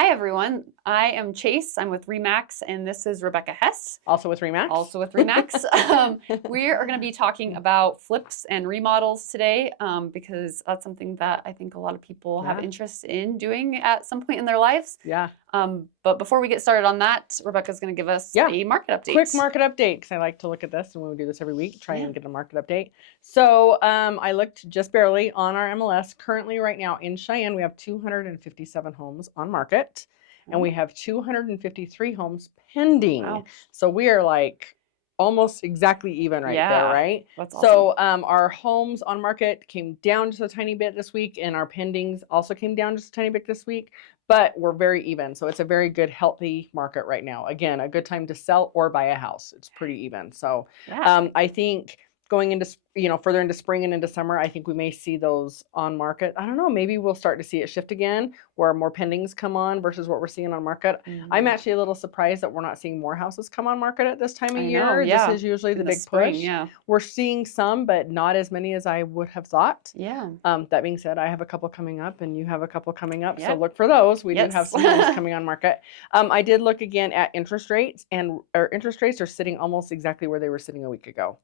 Hi, everyone. I am Chase. I'm with REMAX, and this is Rebecca Hess, Also with REMAX? also with REMAX. We are going to be talking about flips and remodels today because that's something that I think a lot of people have interest in doing at some point in their lives. Yeah. But before we get started on that, Rebecca's going to give us a market update. Quick market update, because I like to look at this, and we do this every week, try and get a market update. So I looked just barely on our MLS. Currently, right now in Cheyenne, we have 257 homes on market, and we have 253 homes pending. Wow. So we are like almost exactly even right there, right? That's awesome. So our homes on market came down just a tiny bit this week, and our pendings also came down just a tiny bit this week, but we're very even. So it's a very good, healthy market right now. Again, a good time to sell or buy a house. It's pretty even. So I think going into, further into spring and into summer, I think we may see those on market. I don't know, maybe we'll start to see it shift again where more pendings come on versus what we're seeing on market. I'm actually a little surprised that we're not seeing more houses come on market at this time of year. This is usually the big push. We're seeing some, but not as many as I would have thought. That being said, I have a couple coming up and you have a couple coming up. So look for those. We do have some homes coming on market. I did look again at interest rates, and our interest rates are sitting almost exactly where they were sitting a week ago.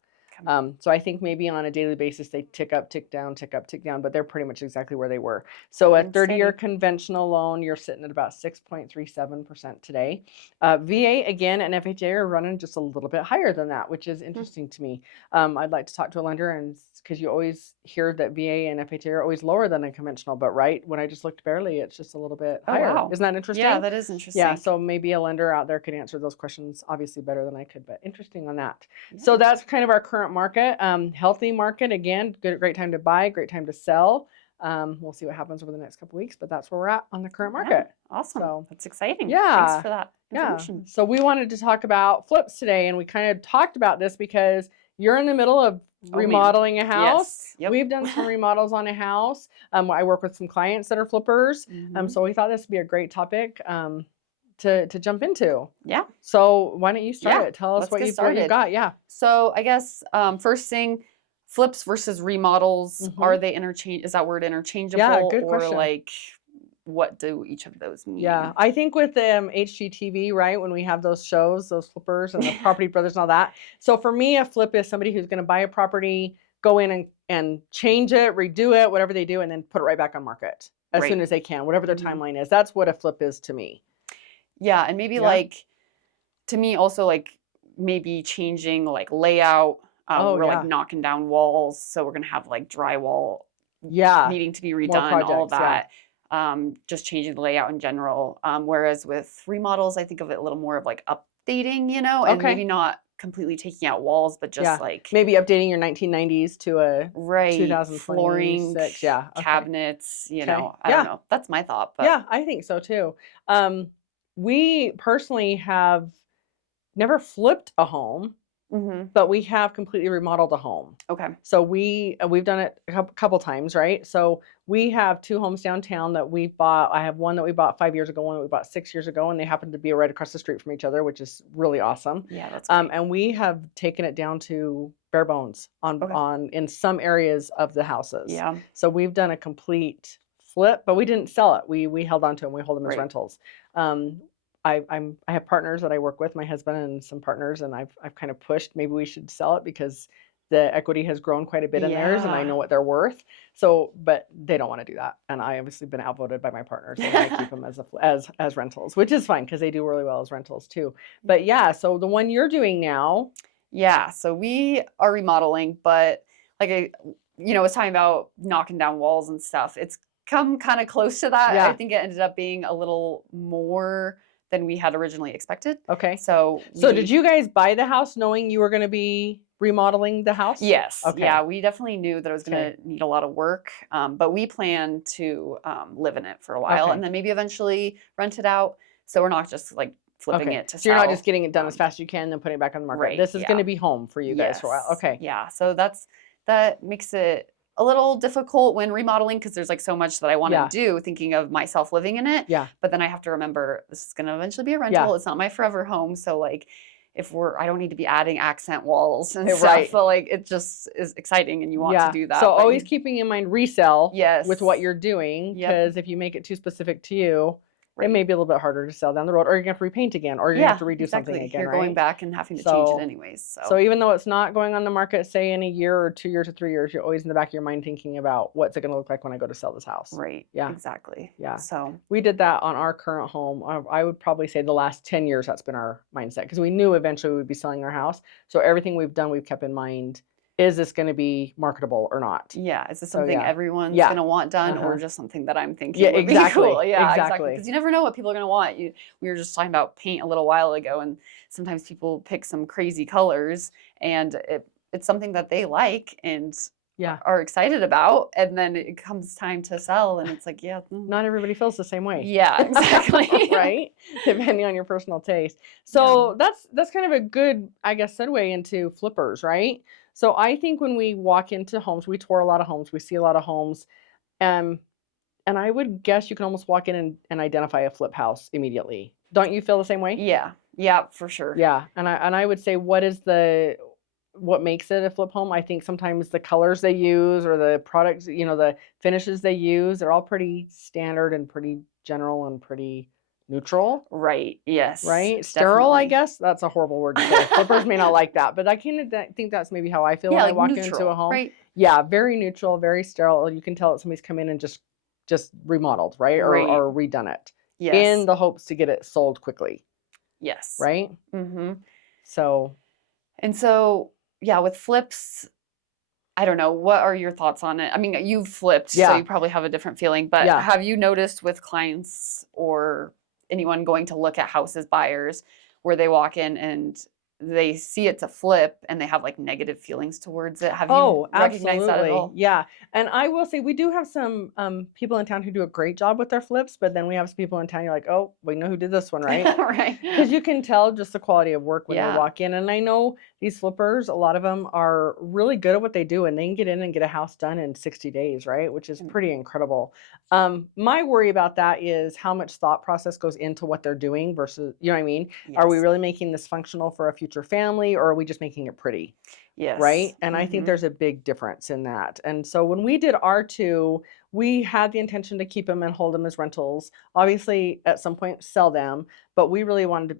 So I think maybe on a daily basis they tick up, tick down, tick up, tick down, but they're pretty much exactly where they were. So a 30-year conventional loan, you're sitting at about 6.37% today. VA again and FHA are running just a little bit higher than that, which is interesting to me. I'd like to talk to a lender, and because you always hear that VA and FHA are always lower than a conventional, but when I just looked barely, it's just a little bit higher. Wow. Isn't that interesting? Yeah, that is interesting. Yeah, so maybe a lender out there could answer those questions obviously better than I could, but interesting on that. So that's kind of our current market. Healthy market, again, great time to buy, great time to sell. We'll see what happens over the next couple weeks, but that's where we're at on the current market. Awesome. So that's exciting. Yeah. Thanks for that information. So we wanted to talk about flips today, and we kind of talked about this because you're in the middle of remodeling a house. We've done some remodels on a house. I work with some clients that are flippers. So we thought this would be a great topic to jump into. So why don't you start it? Tell us what you got. So I guess first thing, flips versus remodels, are they is that word interchangeable? Yeah, good question. Or like, what do each of those mean? Yeah, I think with HGTV, right, when we have those shows, those flippers and the Property Brothers and all that. So for me, a flip is somebody who's going to buy a property, go in and change it, redo it, whatever they do, and then put it right back on market as soon as they can, whatever their timeline is. That's what a flip is to me. Yeah, and maybe like, to me also, like maybe changing like layout. We're like knocking down walls, so we're gonna have like drywall needing to be redone, all of that. Just changing the layout in general. Whereas with remodels, I think of it a little more of like updating, and maybe not completely taking out walls, but just like maybe updating your 1990s to a 2026 flooring, cabinets. I don't know. That's my thought. But yeah, I think so too. We personally have never flipped a home. But we have completely remodeled a home. So we've done it a couple times, right? So we have 2 homes downtown that we bought. I have one that we bought 5 years ago, one that we bought 6 years ago, and they happen to be right across the street from each other, which is really awesome. Yeah, that's great. And we have taken it down to bare bones on in some areas of the houses. Yeah. So we've done a complete flip, but we didn't sell it. We held on to them. We hold them as rentals. I have partners that I work with, my husband and some partners, and I've kind of pushed maybe we should sell it because the equity has grown quite a bit in theirs, and I know what they're worth. So, but they don't want to do that, and I obviously been outvoted by my partners, and I keep them as rentals, which is fine because they do really well as rentals too. But yeah, so the one you're doing now, so we are remodeling, but like I was talking about knocking down walls and stuff. It's come kind of close to that. I think it ended up being a little more than we had originally expected. So did you guys buy the house knowing you were going to be remodeling the house? Yes. Yeah, we definitely knew that it was going to need a lot of work, but we plan to live in it for a while and then maybe eventually rent it out. So we're not just like flipping it to sell. So you're not just getting it done as fast as you can, then putting it back on the market. This is going to be home for you guys for a while. Yeah. So that makes it a little difficult when remodeling because there's like so much that I want to do, thinking of myself living in it. But then I have to remember this is going to eventually be a rental. It's not my forever home. So like I don't need to be adding accent walls and stuff. So like it just is exciting and you want to do that. So always keeping in mind resell with what you're doing, because if you make it too specific to you, It may be a little bit harder to sell down the road, or you're gonna have to repaint again, or you're gonna have to redo something again, You're right? going back and having to change it anyways. So even though it's not going on the market, say in a year or 2 years or 3 years, you're always in the back of your mind thinking about what's it gonna look like when I go to sell this house. Right. Yeah. Exactly. Yeah. So we did that on our current home. I would probably say the last 10 years that's been our mindset, because we knew eventually we would be selling our house. So everything we've done, we've kept in mind, is this going to be marketable or not? Yeah, is this something everyone's Yeah. going to want done, or just something that I'm thinking Yeah, would exactly. be cool? Yeah, Exactly. Because you never know what people are going to want. We were just talking about paint a little while ago, and sometimes people pick some crazy colors, and it's something that they like and are excited about, and then it comes time to sell, and it's like, not everybody feels the same way. Yeah, exactly. Right? Depending on your personal taste. So that's kind of a good, I guess, segue into flippers, right? So I think when we walk into homes, we tour a lot of homes, we see a lot of homes, and I would guess you can almost walk in and identify a flip house immediately. Don't you feel the same way? Yeah. Yeah, for sure. Yeah. And I would say, what makes it a flip home? I think sometimes the colors they use, or the products, the finishes they use, they're all pretty standard and pretty general and pretty neutral. Right. Yes. Right. Sterile, I guess. That's a horrible word to say. Flippers may not like that, but I kind of think that's maybe how I feel when I walk into a home. Right. Yeah. Very neutral, very sterile. You can tell that somebody's come in and just remodeled, right? Or redone it. Yes. In the hopes to get it sold quickly. Yes. Right? Mm-hmm. So, yeah, with flips, I don't know. What are your thoughts on it? I mean, you've flipped, so you probably have a different feeling, but have you noticed with clients or anyone going to look at houses, buyers, where they walk in and they see it's a flip and they have like negative feelings towards it? Have you recognized that at all? Yeah. And I will say we do have some people in town who do a great job with their flips, but then we have some people in town, you're like, oh, we know who did this one, right? Right. Because you can tell just the quality of work when you walk in. And I know these flippers, a lot of them are really good at what they do, and they can get in and get a house done in 60 days, right? Which is pretty incredible. My worry about that is how much thought process goes into what they're doing versus, you know what I mean? Yes. Are we really making this functional for a future family, or are we just making it pretty? Yes. Right? And I think there's a big difference in that. And so when we did R2, we had the intention to keep them and hold them as rentals. Obviously, at some point, sell them, but we really wanted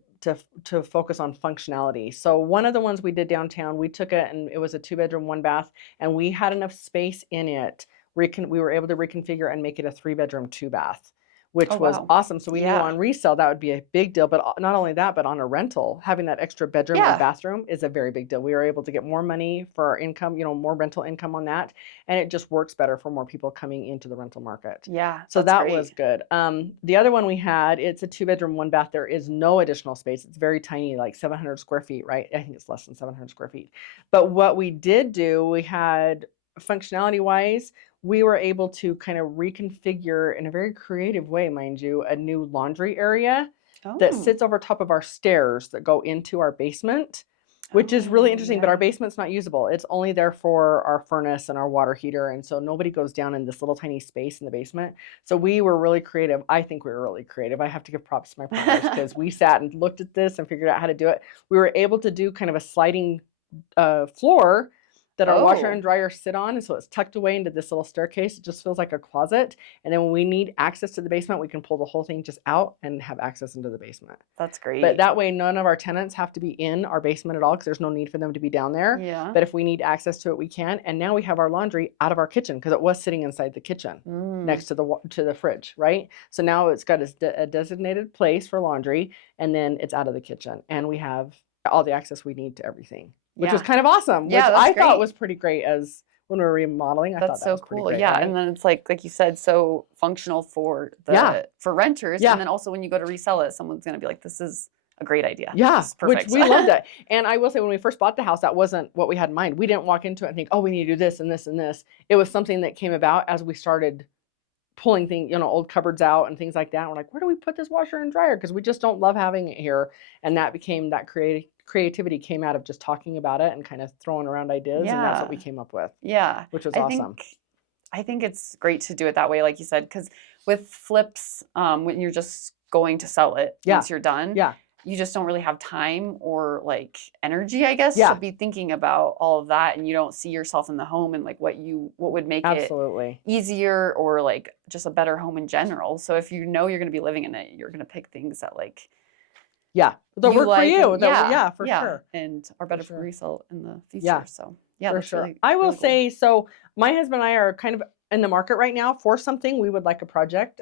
to focus on functionality. So one of the ones we did downtown, we took it and it was a 2-bedroom, 1-bath, and we had enough space in it. We were able to reconfigure and make it a 3-bedroom, 2-bath. Which was awesome. So we knew on resale that would be a big deal. But not only that, but on a rental, having that extra bedroom and bathroom is a very big deal. We were able to get more money for our income, more rental income on that. And it just works better for more people coming into the rental market. Yeah. So that was good. The other one we had, it's a 2-bedroom, 1-bath. There is no additional space. It's very tiny, like 700 square feet, right? I think it's less than 700 square feet. But what we did do, we had functionality wise, we were able to kind of reconfigure in a very creative way, mind you, a new laundry area that sits over top of our stairs that go into our basement, which is really interesting, but our basement's not usable. It's only there for our furnace and our water heater. And so nobody goes down in this little tiny space in the basement. So we were really creative. I think we were really creative. I have to give props to my partners because we sat and looked at this and figured out how to do it. We were able to do kind of a sliding floor that our washer and dryer sit on. And so it's tucked away into this little staircase. It just feels like a closet. And then when we need access to the basement, we can pull the whole thing just out and have access into the basement. That's great. But that way, none of our tenants have to be in our basement at all because there's no need for them to be down there. Yeah. But if we need access to it, we can. And now we have our laundry out of our kitchen because it was sitting inside the kitchen next to the fridge, right? So now it's got a designated place for laundry, and then it's out of the kitchen. And we have all the access we need to everything. Which was kind of awesome. Yeah, which I thought was pretty great as when we were remodeling. I thought that so was pretty cool. Great, yeah, right? and then it's like you said, so functional for for renters. And then also when you go to resell it, someone's gonna be like, "This is a great idea." Yeah, which we loved it. And I will say, when we first bought the house, that wasn't what we had in mind. We didn't walk into it and think, "Oh, we need to do this and this and this." It was something that came about as we started pulling things, old cupboards out and things like that. And we're like, where do we put this washer and dryer? Because we just don't love having it here. And that became that creativity came out of just talking about it and kind of throwing around ideas. And that's what we came up with. Yeah. Which was awesome. I think it's great to do it that way, like you said, because with flips, when you're just going to sell it once you're done, you just don't really have time or like energy, I guess, Yeah. to be thinking about all of that, and you don't see yourself in the home and like what would make it Absolutely. easier or like just a better home in general. So if you know you're going to be living in it, you're going to pick things that like that you work for like, you. and for sure. and are better for sure. resale in the Yeah. future. So yeah, For that's sure. really, I will really cool. say, so my husband and I are kind of in the market right now for something. We would like a project.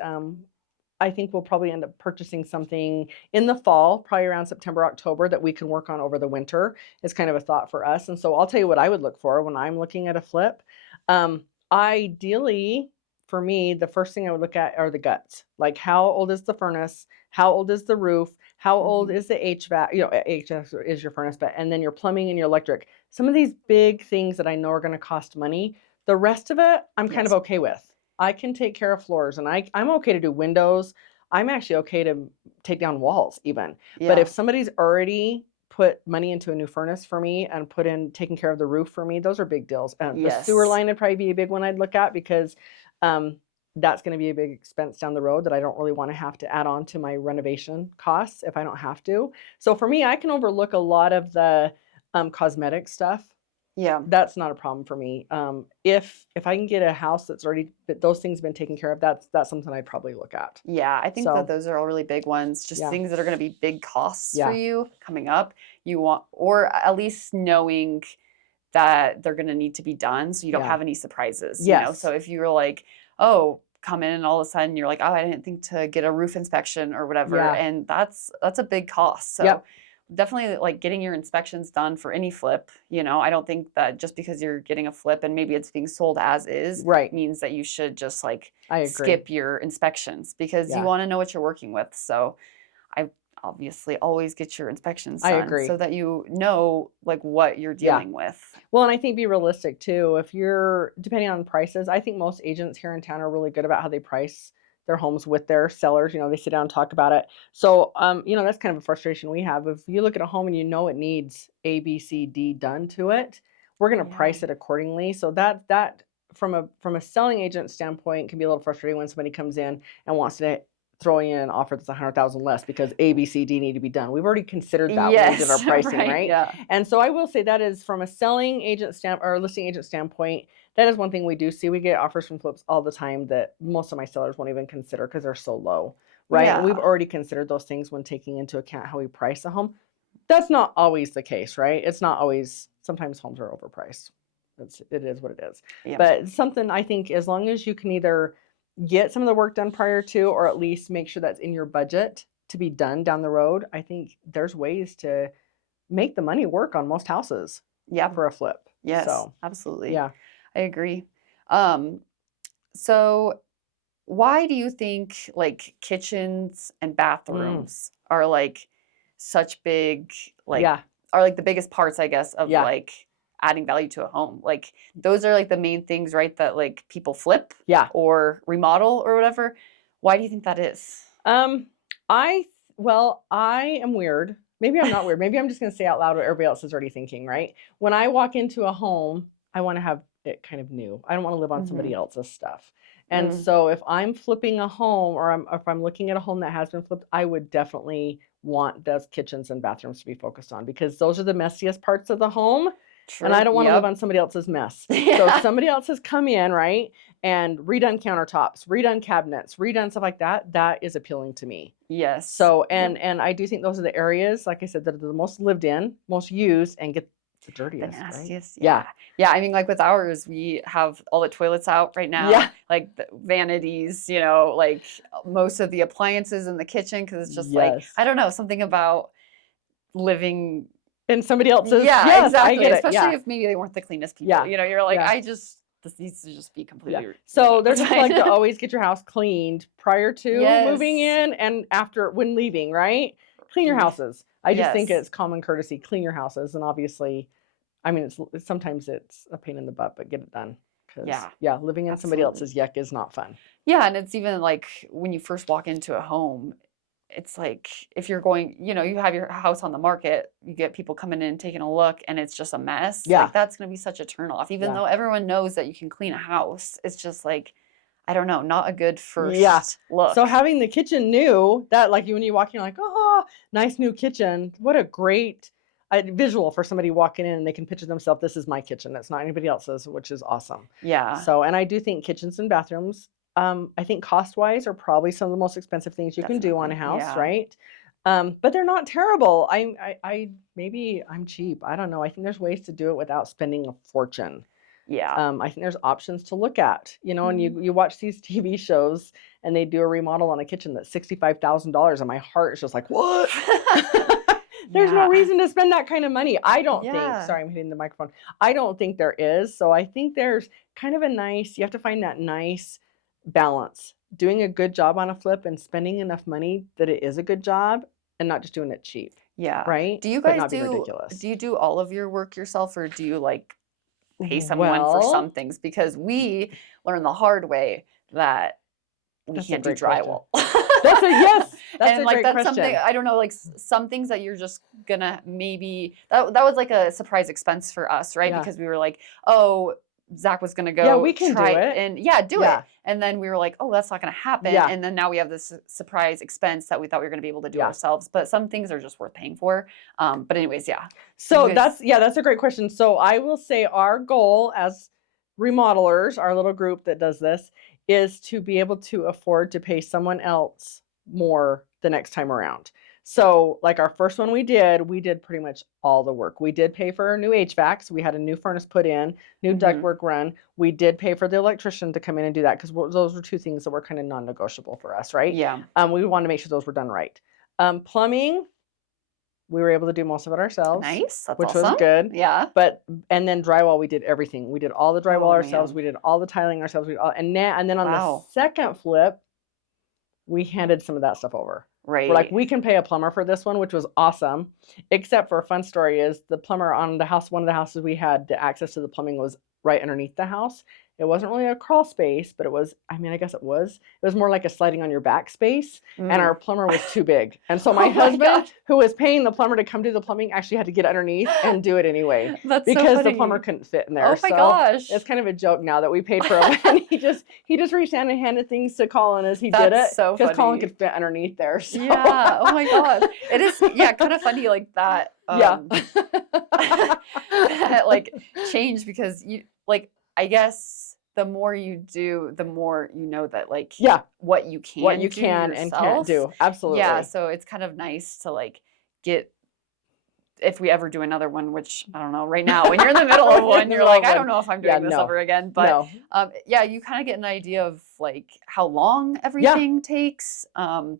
I think we'll probably end up purchasing something in the fall, probably around September, October, that we can work on over the winter. Is kind of a thought for us. And so I'll tell you what I would look for when I'm looking at a flip. Ideally, for me, the first thing I would look at are the guts. Like, how old is the furnace? How old is the roof? How old is the HVAC? HVAC is your furnace, but and then your plumbing and your electric. Some of these big things that I know are going to cost money. The rest of it, I'm kind of okay with. I can take care of floors, and I'm okay to do windows. I'm actually okay to take down walls even. But if somebody's already put money into a new furnace for me and put in taking care of the roof for me, those are big deals. The sewer line would probably be a big one I'd look at, because that's going to be a big expense down the road that I don't really want to have to add on to my renovation costs if I don't have to. So for me, I can overlook a lot of the cosmetic stuff. Yeah. That's not a problem for me. If I can get a house that's already, those things been taken care of, that's something I'd probably look at. Yeah, I think that those are all really big ones. Just things that are going to be big costs for you coming up. You want, or at least knowing that they're going to need to be done, so you don't have any surprises. You know, so if you're like, oh, come in and all of a sudden you're like, oh, I didn't think to get a roof inspection or whatever, and that's a big cost. So definitely like getting your inspections done for any flip. You know, I don't think that just because you're getting a flip and maybe it's being sold as is means that you should just like skip your inspections, because you want to know what you're working with. So I obviously always get your inspections done so that you know like what you're dealing with. Well, and I think be realistic too. If you're, depending on prices, I think most agents here in town are really good about how they price their homes with their sellers. You know, they sit down and talk about it. So, that's kind of a frustration we have. If you look at a home and you know it needs A, B, C, D done to it, we're going to price it accordingly. So that from a selling agent standpoint can be a little frustrating when somebody comes in and wants to throw in an offer that's $100,000 less because A, B, C, D need to be done. We've already considered that when we did our pricing, right? Yeah. And so I will say that is from a selling agent or listing agent standpoint, that is one thing we do see. We get offers from flips all the time that most of my sellers won't even consider because they're so low, right? And we've already considered those things when taking into account how we price a home. That's not always the case, right? It's not always. Sometimes homes are overpriced. It is what it is. Yeah. But something I think, as long as you can either get some of the work done prior to, or at least make sure that's in your budget to be done down the road, I think there's ways to make the money work on most houses. Yeah, for a flip. Yes, absolutely. Yeah, I agree. So why do you think like kitchens and bathrooms are like such big, like are like the biggest parts, I guess, of like adding value to a home? Like those are like the main things, right? That like people flip or remodel or whatever. Why do you think that is? I am weird. Maybe I'm not weird. Maybe I'm just going to say out loud what everybody else is already thinking, right? When I walk into a home, I want to have it kind of new. I don't want to live on somebody else's stuff. And so if I'm flipping a home, or if I'm looking at a home that has been flipped, I would definitely want those kitchens and bathrooms to be focused on, because those are the messiest parts of the home. True. And I don't want to live on somebody else's mess. So if somebody else has come in, right, and redone countertops, redone cabinets, redone stuff like that, that is appealing to me. Yes. So, and I do think those are the areas, like I said, that are the most lived in, most used, and get the dirtiest, the nastiest, right? Yeah, I mean, like with ours, we have all the toilets out right now, like the vanities, you know, like most of the appliances in the kitchen, because it's just like, I don't know, something about living in somebody else's. Exactly. I get it. Especially if maybe they weren't the cleanest people. You know, you're like, this needs to just be completely. So there's a plug to always get your house cleaned prior to moving in and after when leaving, right? Clean your houses. I just think it's common courtesy. Clean your houses, and obviously, I mean, sometimes it's a pain in the butt, but get it done. Living in somebody else's yuck is not fun. Yeah, and it's even like when you first walk into a home, it's like if you're going, you know, you have your house on the market, you get people coming in taking a look, and it's just a mess. Like that's going to be such a turnoff, even though everyone knows that you can clean a house. It's just like, I don't know, not a good first look. So having the kitchen new, that like when you walk in, you're like, oh, nice new kitchen. What a great visual for somebody walking in, and they can picture themselves. This is my kitchen. It's not anybody else's, which is awesome. Yeah. So, and I do think kitchens and bathrooms, I think cost wise are probably some of the most expensive things you can do on a house, right? But they're not terrible. I maybe I'm cheap. I don't know. I think there's ways to do it without spending a fortune. Yeah. I think there's options to look at, and you watch these TV shows and they do a remodel on a kitchen that's $65,000, and my heart is just like, what? There's no reason to spend that kind of money. I don't think. Sorry, I'm hitting the microphone. I don't think there is. So I think there's kind of you have to find that nice balance, doing a good job on a flip and spending enough money that it is a good job and not just doing it cheap. Yeah. Right? Do you guys do you do all of your work yourself, or do you like pay someone for some things? Because we learned the hard way that we can't do drywall. That's and like that's something, I don't know, like some things that you're just gonna maybe that was like a surprise expense for us, right? Because we were like, oh, Zach was gonna go we can try do it. And do it. And then we were like, oh, that's not gonna happen. And then now we have this surprise expense that we thought we were gonna be able to do ourselves. But some things are just worth paying for. But anyways, So that's a great question. So I will say our goal as remodelers, our little group that does this, is to be able to afford to pay someone else more the next time around. So like our first one we did pretty much all the work. We did pay for a new HVAC. So we had a new furnace put in, new ductwork run. We did pay for the electrician to come in and do that, because those were two things that were kind of non-negotiable for us, right? Yeah. We wanted to make sure those were done right. Plumbing, we were able to do most of it ourselves. Nice. That's which awesome. was good. Yeah. And then drywall, we did everything. We did all the drywall ourselves. We did all the tiling ourselves. And then on the second flip, we handed some of that stuff over. Right. We're like, we can pay a plumber for this one, which was awesome. Except for a fun story is the plumber on the house, one of the houses we had, the access to the plumbing was right underneath the house. It wasn't really a crawl space, but it was, I mean, I guess it was more like a sliding on your back space. And our plumber was too big. And so my husband, who was paying the plumber to come do the plumbing, actually had to get underneath and do it anyway. That's because so funny. the plumber couldn't fit in there. Oh my gosh. It's kind of a joke now that we paid for him. And he just reached down and handed things to Colin as he did it. So because Colin could fit underneath there. So. Yeah. Oh my God. It is, kind of funny like that. That like change, because you like, I guess the more you do, the more you know that like what you can and can't do. Absolutely. Yeah. So it's kind of nice to like get, if we ever do another one, which I don't know right now, when you're in the middle of one, you're like, I don't know if I'm doing this over again. But you kind of get an idea of like how long everything takes.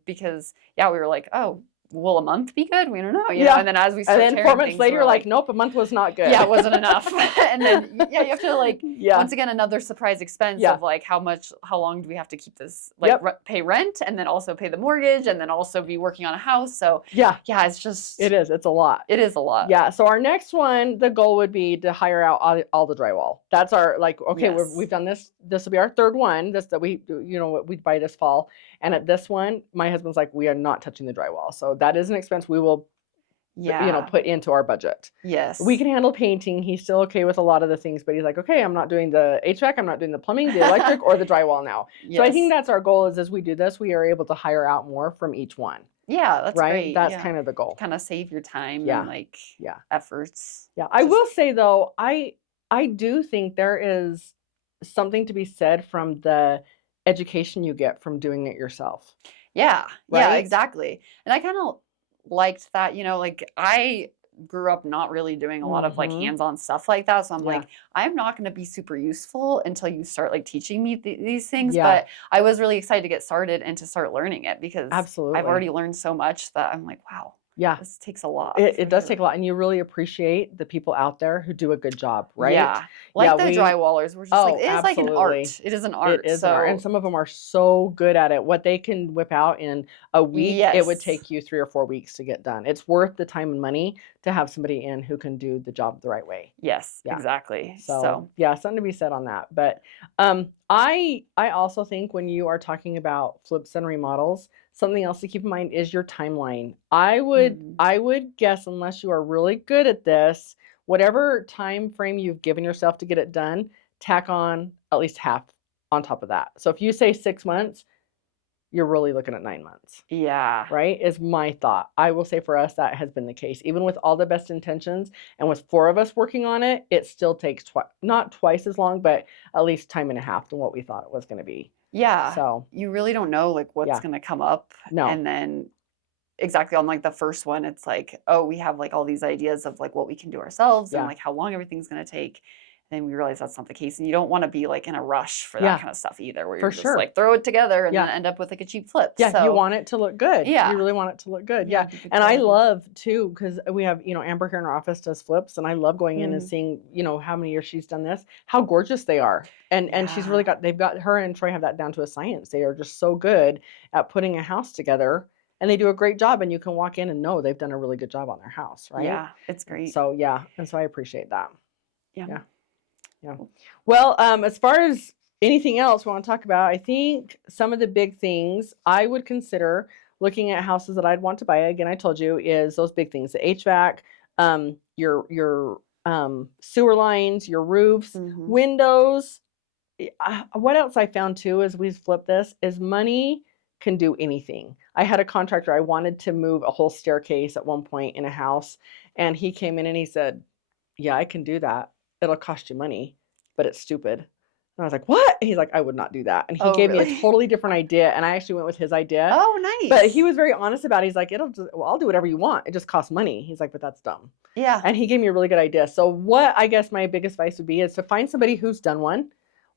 Because we were like, oh, will a month be good? We don't know. You know? And then as we start and then 4 months later, you're like, nope, a month was not good. Yeah, it wasn't enough. And then you have to like once again another surprise expense of like how long do we have to keep this, like pay rent, and then also pay the mortgage, and then also be working on a house. So it's just it's a lot. It is a lot. Yeah. So our next one, the goal would be to hire out all the drywall. That's our we've done this. This will be our third one. This that we we buy this fall. And at this one, my husband's like, we are not touching the drywall. So that is an expense we will, put into our budget. Yes. We can handle painting. He's still okay with a lot of the things, but he's like, okay, I'm not doing the HVAC, I'm not doing the plumbing, the electric, or the drywall now. Yes. So I think that's our goal is as we do this, we are able to hire out more from each one. Yeah, that's great. That's kind of the goal. Kind of save your time and like efforts. Yeah. I will say though, I do think there is something to be said from the education you get from doing it yourself. Yeah. Yeah, exactly. And I kind of liked that, like I grew up not really doing a lot of like hands-on stuff like that. So I'm like, I'm not going to be super useful until you start like teaching me these things. But I was really excited to get started and to start learning it, because I've already learned so much that I'm like, wow. Yeah. This takes a lot. It does take a lot. And you really appreciate the people out there who do a good job, right? Yeah. Like the drywallers. We're just like, it's like an art. It is an art. It is an art. And some of them are so good at it. What they can whip out in a week, it would take you 3 or 4 weeks to get done. It's worth the time and money to have somebody in who can do the job the right way. Yes, exactly. So something to be said on that. But I also think when you are talking about flips and remodels, something else to keep in mind is your timeline. I would guess, unless you are really good at this, whatever time frame you've given yourself to get it done, tack on at least half on top of that. So if you say 6 months, you're really looking at 9 months. Yeah. Right? Is my thought. I will say for us, that has been the case. Even with all the best intentions and with 4 of us working on it, it still takes not twice as long, but at least time and a half than what we thought it was going to be. Yeah. So you really don't know like what's going to come up. No. And then exactly on like the first one, it's like, oh, we have like all these ideas of like what we can do ourselves and like how long everything's going to take. And we realize that's not the case. And you don't want to be like in a rush for that kind of stuff either, where you're just like throw it together and then end up with like a cheap flip. Yeah, you want it to look good. Yeah. You really want it to look good. Yeah. And I love too, because we have, Amber here in our office does flips, and I love going in and seeing, how many years she's done this, how gorgeous they are. And she's really they've got her and Troy have that down to a science. They are just so good at putting a house together. And they do a great job, and you can walk in and know they've done a really good job on their house, right? Yeah, it's great. So and so I appreciate that. Yeah. Well, as far as anything else we want to talk about, I think some of the big things I would consider looking at houses that I'd want to buy. Again, I told you is those big things: the HVAC, your sewer lines, your roofs, windows. What else I found too, as we flip this, is money can do anything. I had a contractor, I wanted to move a whole staircase at one point in a house, and he came in and he said, yeah, I can do that. It'll cost you money, but it's stupid. And I was like, what? And he's like, I would not do that. And he gave me a totally different idea, and I actually went with his idea. Oh, nice. But he was very honest about it. He's like, I'll do whatever you want. It just costs money. He's like, but that's dumb. Yeah. And he gave me a really good idea. So what I guess my biggest advice would be is to find somebody who's done one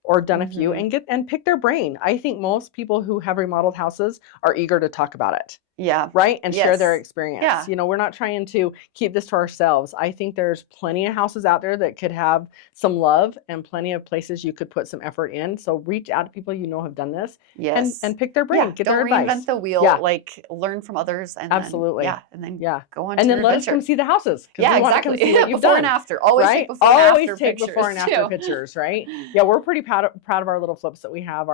or done a few and pick their brain. I think most people who have remodeled houses are eager to talk about it. Yeah. Right? And share their experience. Yeah. We're not trying to keep this to ourselves. I think there's plenty of houses out there that could have some love and plenty of places you could put some effort in. So reach out to people have done this. Yes. And pick their brain. Get their advice. Don't reinvent the wheel. Like learn from others and absolutely. Then go on. And to then let us come see the houses. Yeah, exactly. We want to come see what you've before done. And after. Always take before and after pictures, right? Yeah, we're pretty proud of our little flips that we have.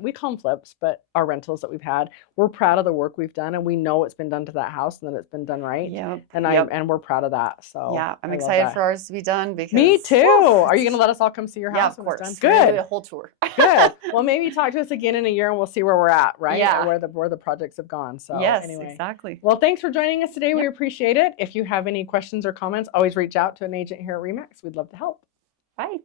We call them flips, but our rentals that we've had. We're proud of the work we've done, and we know it's been done to that house and that it's been done right. Yep. And we're proud of that. So I'm excited for ours to be done because me too. Are you going to let us all come see your house? Yeah, of course. It's good. A whole tour. Good. Well, maybe talk to us again in a year and we'll see where we're at, right? Yeah. Where the projects have gone. So yes, anyway. exactly. Well, thanks for joining us today. We appreciate it. If you have any questions or comments, always reach out to an agent here at REMAX. We'd love to help. Bye.